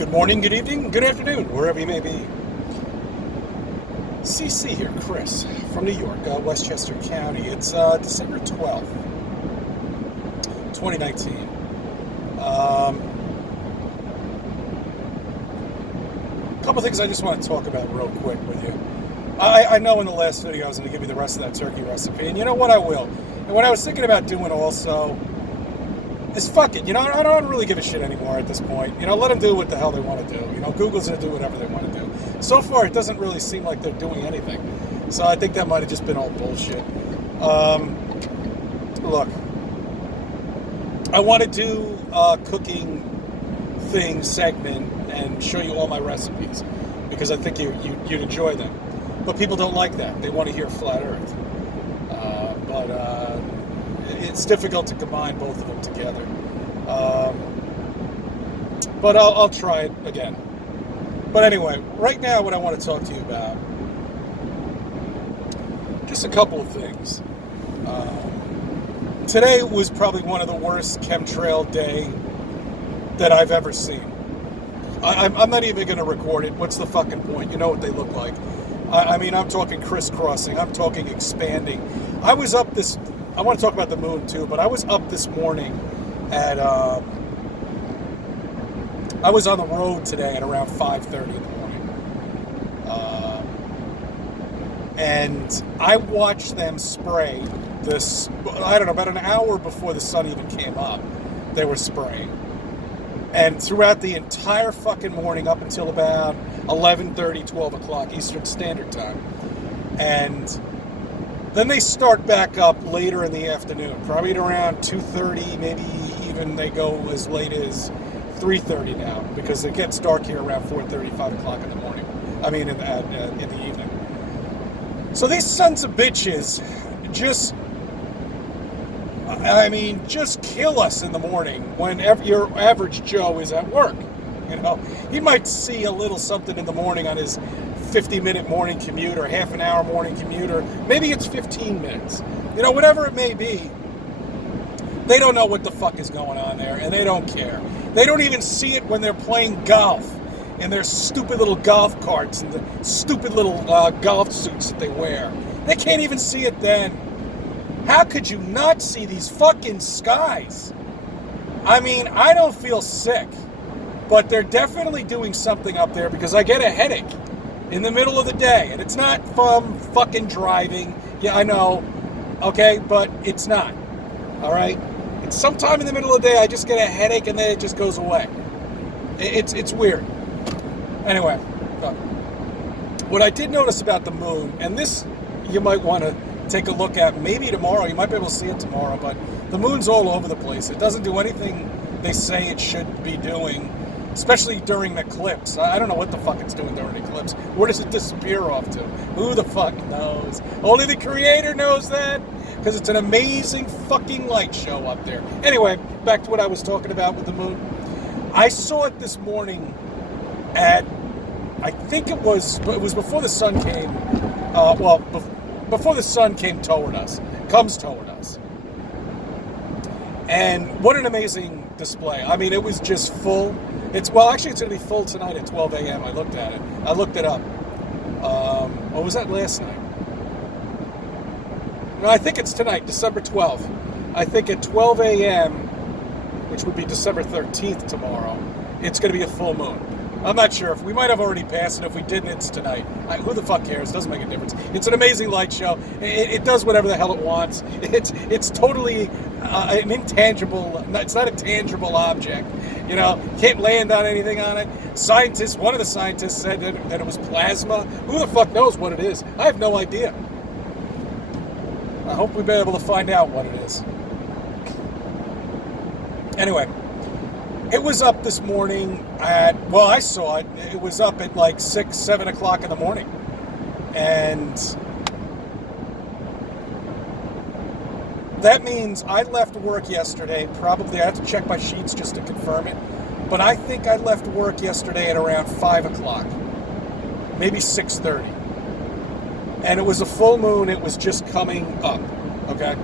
Good morning, good evening, good afternoon, wherever you may be. CC here, Chris, from New York, Westchester County. It's December 12th, 2019. A couple things I just want to talk about real quick with you. I know in the last video I was going to give you the rest of that turkey recipe, and you know what, I will. And what I was thinking about doing also is fuck it. I don't really give a shit anymore at this point. Let them do what the hell they want to do. Google's going to do whatever they want to do. So far, it doesn't really seem like they're doing anything. So I think that might have just been all bullshit. Look, I want to do a cooking thing segment and show you all my recipes because I think you'd enjoy them. But people don't like that. They want to hear flat Earth. But it's difficult to combine both of them together. But I'll try it again. But anyway, right now what I want to talk to you about, just a couple of things. Today was probably one of the worst chemtrail day that I've ever seen. I'm not even going to record it. What's the fucking point? You know what they look like. I mean, I'm talking crisscrossing. I'm talking expanding. I was up this... I want to talk about the moon too, but I was up this morning at... I was on the road today at around 5:30 in the morning. And I watched them spray this... I don't know, about an hour before the sun even came up, they were spraying. And throughout the entire fucking morning, up until about 11:30, 12 o'clock Eastern Standard Time. And then they start back up later in the afternoon, probably at around 2:30, maybe even they go as late as 3:30 now, because it gets dark here around 4:30, 5 o'clock in the morning. I mean, in the evening. So these sons of bitches just kill us in the morning when your average Joe is at work. He might see a little something in the morning on his 50-minute morning commute or half an hour morning commute, or maybe it's 15 minutes. Whatever it may be, they don't know what the fuck is going on there, and they don't care. They don't even see it when they're playing golf in their stupid little golf carts and the stupid little golf suits that they wear. They can't even see it then. How could you not see these fucking skies? I mean, I don't feel sick, but they're definitely doing something up there because I get a headache in the middle of the day, and it's not from fucking driving. Yeah, I know, okay, but it's not, all right? It's sometime in the middle of the day I just get a headache and then it just goes away. It's weird. Anyway, what I did notice about the moon, and this you might want to take a look at maybe tomorrow. You might be able to see it tomorrow, but the moon's all over the place. It doesn't do anything they say it should be doing, especially during the eclipse. I don't know what the fuck it's doing during the eclipse. Where does it disappear off to? Who the fuck knows? Only the Creator knows that, because it's an amazing fucking light show up there. Anyway, back to what I was talking about with the moon. I saw it this morning at, I think it was before the sun came, before the sun comes toward us. And what an amazing display. I mean, it was just full. It's going to be full tonight at 12 a.m. I looked at it. I looked it up. Or was that last night? No, I think it's tonight, December 12th. I think at 12 a.m., which would be December 13th tomorrow, it's going to be a full moon. I'm not sure. If we might have already passed it. If we didn't, it's tonight. Who the fuck cares? It doesn't make a difference. It's an amazing light show. It does whatever the hell it wants. It's totally an intangible. It's not a tangible object. Can't land on anything on it. One of the scientists said that it was plasma. Who the fuck knows what it is? I have no idea. I hope we'll be able to find out what it is. Anyway. It was up this morning I saw it. It was up at like 6, 7 o'clock in the morning. And that means I left work yesterday, probably, I have to check my sheets just to confirm it, but I think I left work yesterday at around 5 o'clock, maybe 6:30. And it was a full moon, it was just coming up, okay?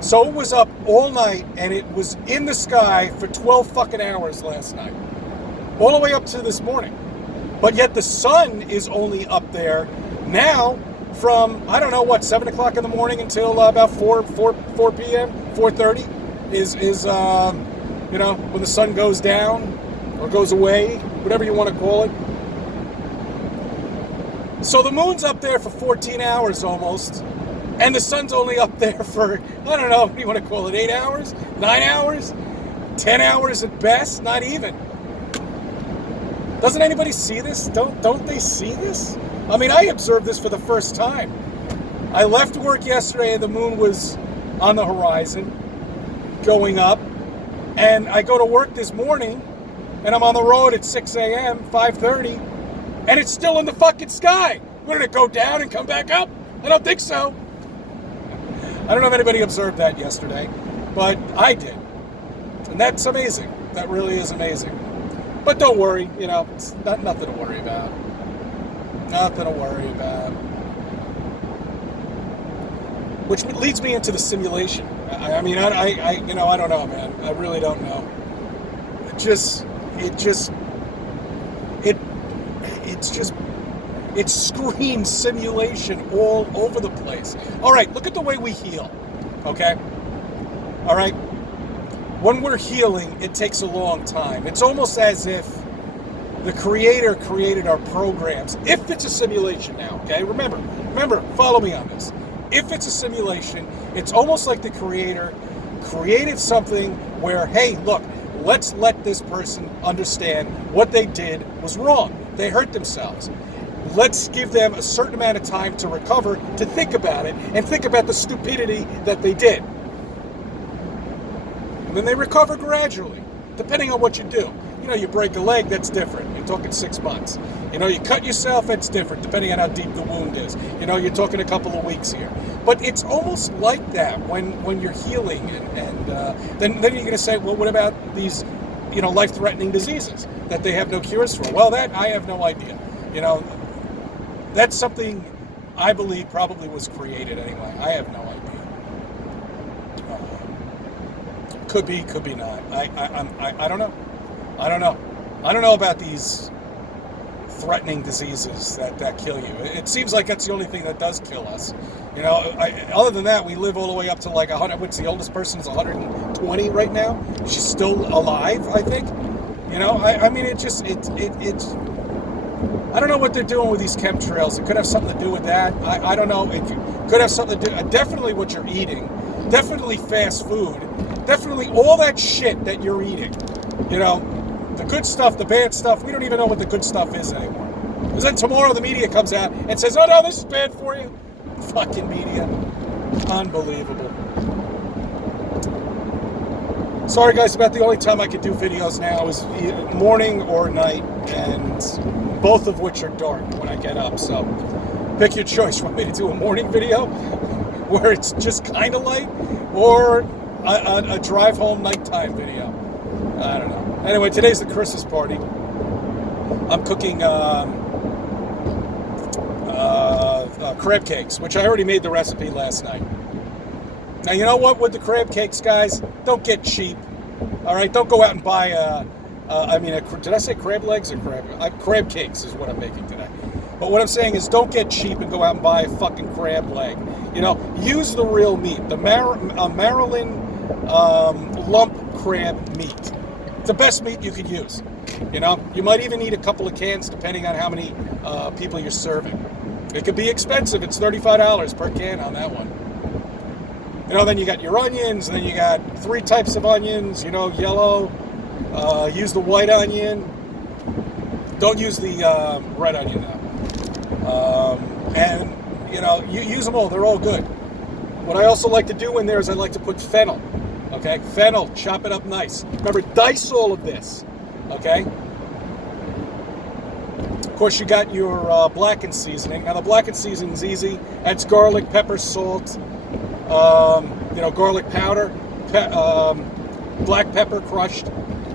So it was up all night, and it was in the sky for 12 fucking hours last night. all the way up to this morning. But yet the sun is only up there now from, I don't know, 7 o'clock in the morning until about 4 p.m., 4:30 is when the sun goes down or goes away, whatever you want to call it. So the moon's up there for 14 hours almost, and the sun's only up there for, I don't know, what do you want to call it, 8 hours, 9 hours, 10 hours at best, not even. Doesn't anybody see this? Don't they see this? I mean, I observed this for the first time. I left work yesterday and the moon was on the horizon, going up, and I go to work this morning, and I'm on the road at 6 a.m., 5:30, and it's still in the fucking sky. Wouldn't it go down and come back up? I don't think so. I don't know if anybody observed that yesterday, but I did. And that's amazing. That really is amazing. But don't worry, it's nothing to worry about. Nothing to worry about. Which leads me into the simulation. I mean, I don't know, man. I really don't know. It screams simulation all over the place. All right, look at the way we heal, okay? All right? When we're healing, it takes a long time. It's almost as if the Creator created our programs. If it's a simulation now, okay? Remember, follow me on this. If it's a simulation, it's almost like the Creator created something where, hey, look, let's let this person understand what they did was wrong. They hurt themselves. Let's give them a certain amount of time to recover, to think about it, and think about the stupidity that they did. And then they recover gradually, depending on what you do. You break a leg, that's different. You're talking 6 months. You cut yourself, that's different, depending on how deep the wound is. You're talking a couple of weeks here. But it's almost like that when you're healing, and then you're going to say, well, what about these, life-threatening diseases that they have no cures for? Well, that I have no idea. That's something I believe probably was created anyway. I have no idea. Could be not. I don't know. I don't know about these threatening diseases that kill you. It seems like that's the only thing that does kill us. Other than that, we live all the way up to like 100. What's the oldest person is 120 right now? She's still alive, I think. I mean, it's. I don't know what they're doing with these chemtrails. It could have something to do with that. I don't know. It could have something to do. Definitely what you're eating. Definitely fast food. Definitely all that shit that you're eating. The good stuff, the bad stuff, we don't even know what the good stuff is anymore. Because then tomorrow the media comes out and says, oh no, this is bad for you. Fucking media. Unbelievable. Sorry guys, about the only time I could do videos now is morning or night, and both of which are dark when I get up. So pick your choice. You want me to do a morning video where it's just kind of light, or a drive home nighttime video? I don't know. Anyway, today's the Christmas party. I'm cooking crab cakes, which I already made the recipe last night. Now, you know what with the crab cakes, guys? Don't get cheap. All right? Don't go out and buy did I say crab legs or crab cakes is what I'm making today. But what I'm saying is don't get cheap and go out and buy a fucking crab leg. Use the real meat. The Maryland lump crab meat. It's the best meat you could use. You might even need a couple of cans depending on how many people you're serving. It could be expensive. It's $35 per can on that one. Then you got your onions, and then you got 3 types of onions, yellow. Use the white onion. Don't use the red onion now. And, you use them all. They're all good. What I also like to do in there is I like to put fennel. Okay? Fennel. Chop it up nice. Remember, dice all of this. Okay? Of course, you got your blackened seasoning. Now, the blackened seasoning is easy. That's garlic, pepper, salt, garlic powder, black pepper crushed,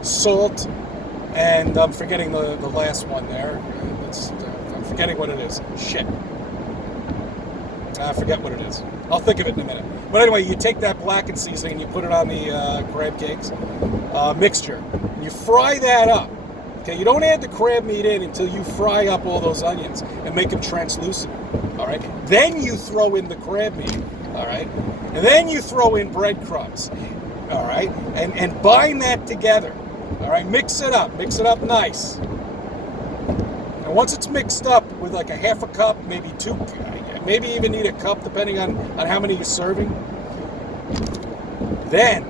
salt, and I'm forgetting the last one there. I'm forgetting what it is. Shit. I forget what it is. I'll think of it in a minute. But anyway, you take that blackened seasoning and you put it on the crab cakes mixture. You fry that up. Okay, you don't add the crab meat in until you fry up all those onions and make them translucent. All right, then you throw in the crab meat. All right, and then you throw in breadcrumbs. All right, and bind that together. All right, mix it up nice. And once it's mixed up with like a half a cup, maybe two, maybe even need a cup depending on how many you're serving, then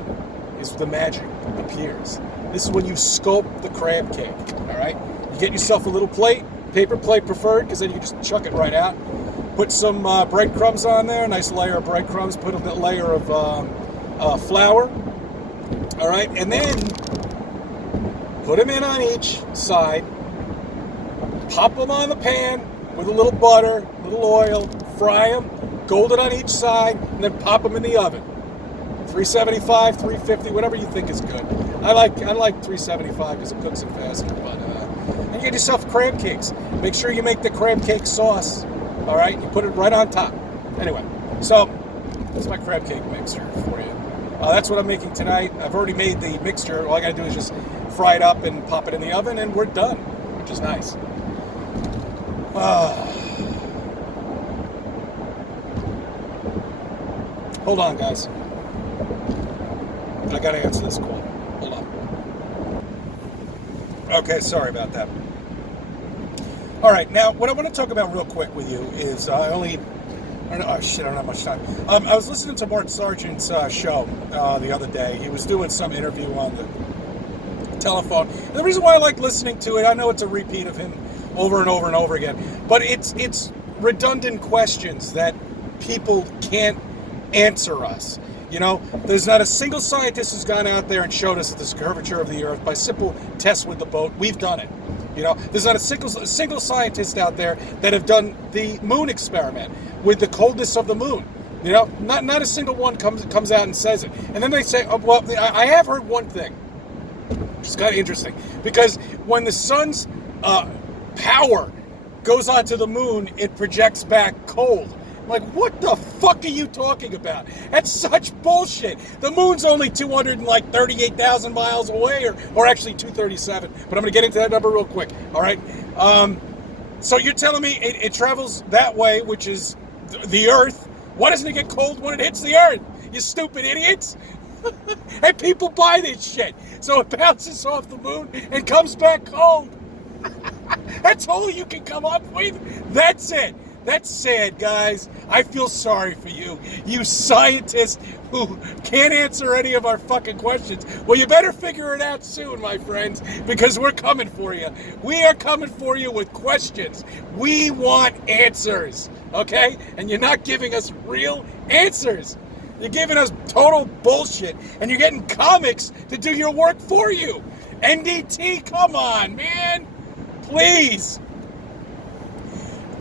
is the magic appears. This is when you sculpt the crab cake. All right, you get yourself a little plate, paper plate preferred, because then you can just chuck it right out. Put some breadcrumbs on there, a nice layer of breadcrumbs. Put a layer of flour. All right, and then put them in on each side. Pop them on the pan with a little butter, a little oil. Fry them, golden on each side, and then pop them in the oven. 375, 350, whatever you think is good. I like 375 because it cooks it faster. But and you get yourself crab cakes. Make sure you make the crab cake sauce. All right, you put it right on top. Anyway, so that's my crab cake mixture for you. That's what I'm making tonight. I've already made the mixture. All I gotta do is just fry it up and pop it in the oven, and we're done, which is nice. Hold on, guys. I gotta answer this call. Hold on. Okay, sorry about that. All right, now what I want to talk about real quick with you is I don't have much time. I was listening to Mark Sargent's show the other day. He was doing some interview on the telephone. And the reason why I like listening to it, I know it's a repeat of him over and over and over again, but it's redundant questions that people can't answer us. You know, there's not a single scientist who's gone out there and showed us this curvature of the Earth by simple tests with the boat. We've done it. You know, there's not a single scientist out there that have done the moon experiment with the coldness of the moon. You know, not a single one comes out and says it. And then they say, oh, well, I have heard one thing, which is kind of interesting, because when the sun's power goes onto the moon, it projects back cold. I'm like, what the fuck are you talking about? That's such bullshit. The moon's only 238,000 miles away, or actually 237. But I'm going to get into that number real quick. All right. So you're telling me it travels that way, which is the Earth. Why doesn't it get cold when it hits the Earth? You stupid idiots. And people buy this shit. So it bounces off the moon and comes back cold. That's all you can come up with? That's it. That's sad, guys. I feel sorry for you. You scientists who can't answer any of our fucking questions. Well, you better figure it out soon, my friends, because we're coming for you. We are coming for you with questions. We want answers, okay? And you're not giving us real answers. You're giving us total bullshit, and you're getting comics to do your work for you. NDT, come on, man. Please.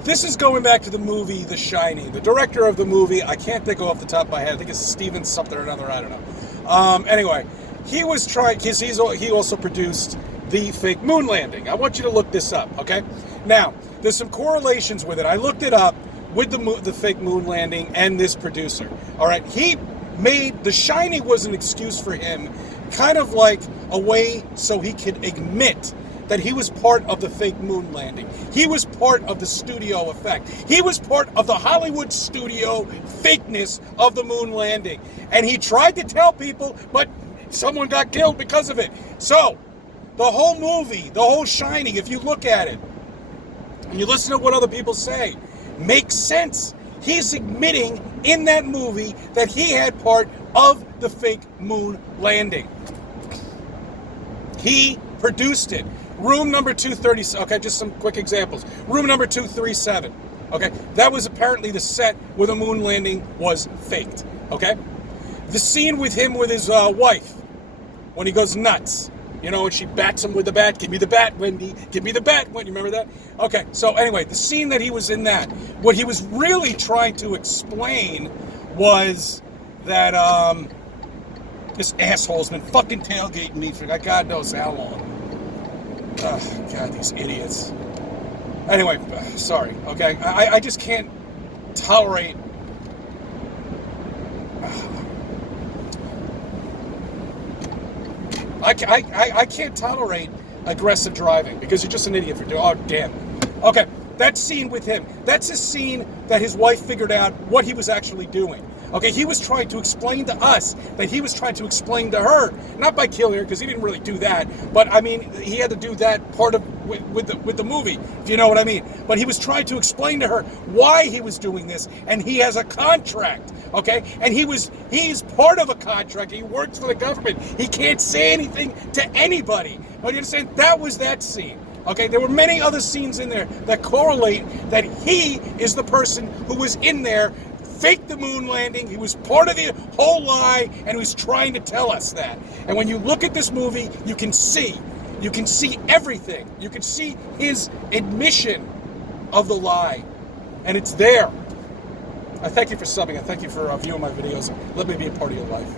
This is going back to the movie The Shining. The director of the movie, I can't think off the top of my head. I think it's Steven something or another. I don't know. Anyway, he was trying, because he also produced the fake moon landing. I want you to look this up, okay? Now, there's some correlations with it. I looked it up with the fake moon landing and this producer. All right, he made The Shining was an excuse for him, kind of like a way so he could admit that he was part of the fake moon landing. He was part of the studio effect. He was part of the Hollywood studio fakeness of the moon landing. And he tried to tell people, but someone got killed because of it. So, the whole movie, the whole Shining, if you look at it, and you listen to what other people say, makes sense. He's admitting in that movie that he had part of the fake moon landing. He produced it. Room number 237, okay, just some quick examples. Room number 237, okay, that was apparently the set where the moon landing was faked, okay? The scene with him with his wife, when he goes nuts, you know, and she bats him with the bat. Give me the bat, Wendy. Give me the bat, Wendy. You remember that? Okay, so anyway, the scene that he was in that, what he was really trying to explain was that this asshole's been fucking tailgating me for God knows how long. Oh, God, these idiots. Anyway, sorry, okay? I just can't tolerate... I can't tolerate aggressive driving because you're just an idiot for doing. Oh, damn. Okay, that scene with him. That's a scene that his wife figured out what he was actually doing. Okay, he was trying to explain to us that he was trying to explain to her, not by killing her, because he didn't really do that, but I mean, he had to do that part of with the movie, if you know what I mean. But he was trying to explain to her why he was doing this, and he has a contract, okay? And he's part of a contract. He works for the government. He can't say anything to anybody. But you understand? That was that scene. Okay, there were many other scenes in there that correlate that he is the person who was in there, faked the moon landing. He was part of the whole lie, and he was trying to tell us that. And when you look at this movie, you can see everything. You can see his admission of the lie, and it's there. I thank you for subbing. I thank you for viewing my videos. Let me be a part of your life.